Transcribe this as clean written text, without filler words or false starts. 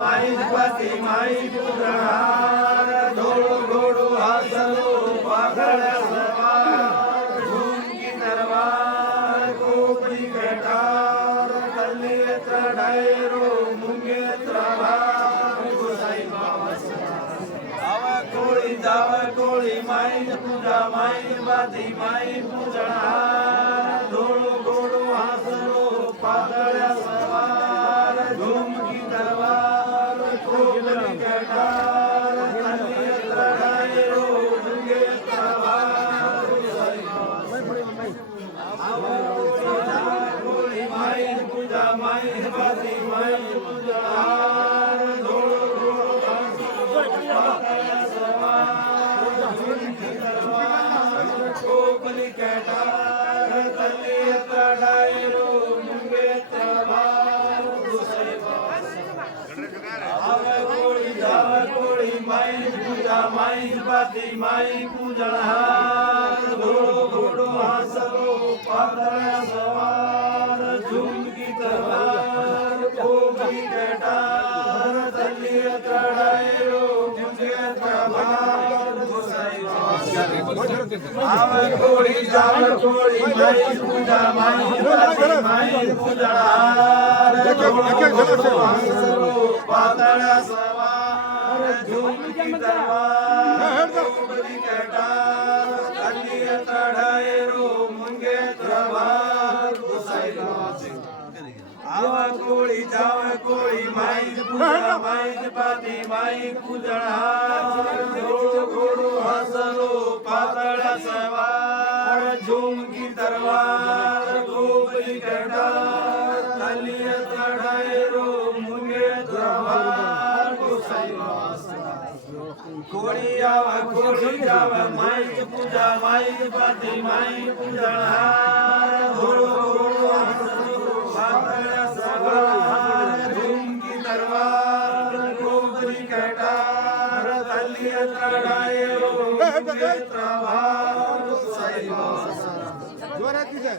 माई पति माई पुराण धोड़ो घोड़ो हासलो पागल सवार झूमकी तरवार कोपरी कटार कल्ले त्रडायरो मुंगे त्रवार गोसाई बाबा जावा कोळी माई पूजा माई पति माई पुराण धोड़ो घोड़ो हासलो पागल सवार झूमकी तरवार माई पति माई पूजनहार घोड़ो घोड़ो हासलो पातळ सवार झुमकी तरवार कोपरी कटार तल्ली त्रडायरो मुंगे प्रभार गोसाई आव कोळी जाव कोळी माई पूजा माई पति माई पूजनहार घोड़ो घोड़ो हासलो पातळ सवार झुमकी तरवार कोपरी कटार तल्ली त्रडायरो मुंगे प्रभार गोसाई आवा कोळी जाव कोळी माई पूजा माई पति माई पूजनहार घोड़ो घोड़ो हासलो पातळ सवार झुमकी तरवार कोपरी कटार तल्ली त्रडायरो मुंगे प्रभार गोसाई कोळी जावा माई पूजा माई पति माई पूजनहार घोड़ो घोड़ो हासलो पातळ सवार झुमकी तरवार कोपरी कटार तल्ली त्रडायरो मुंगे प्रभार गोसाई जोरात दिसा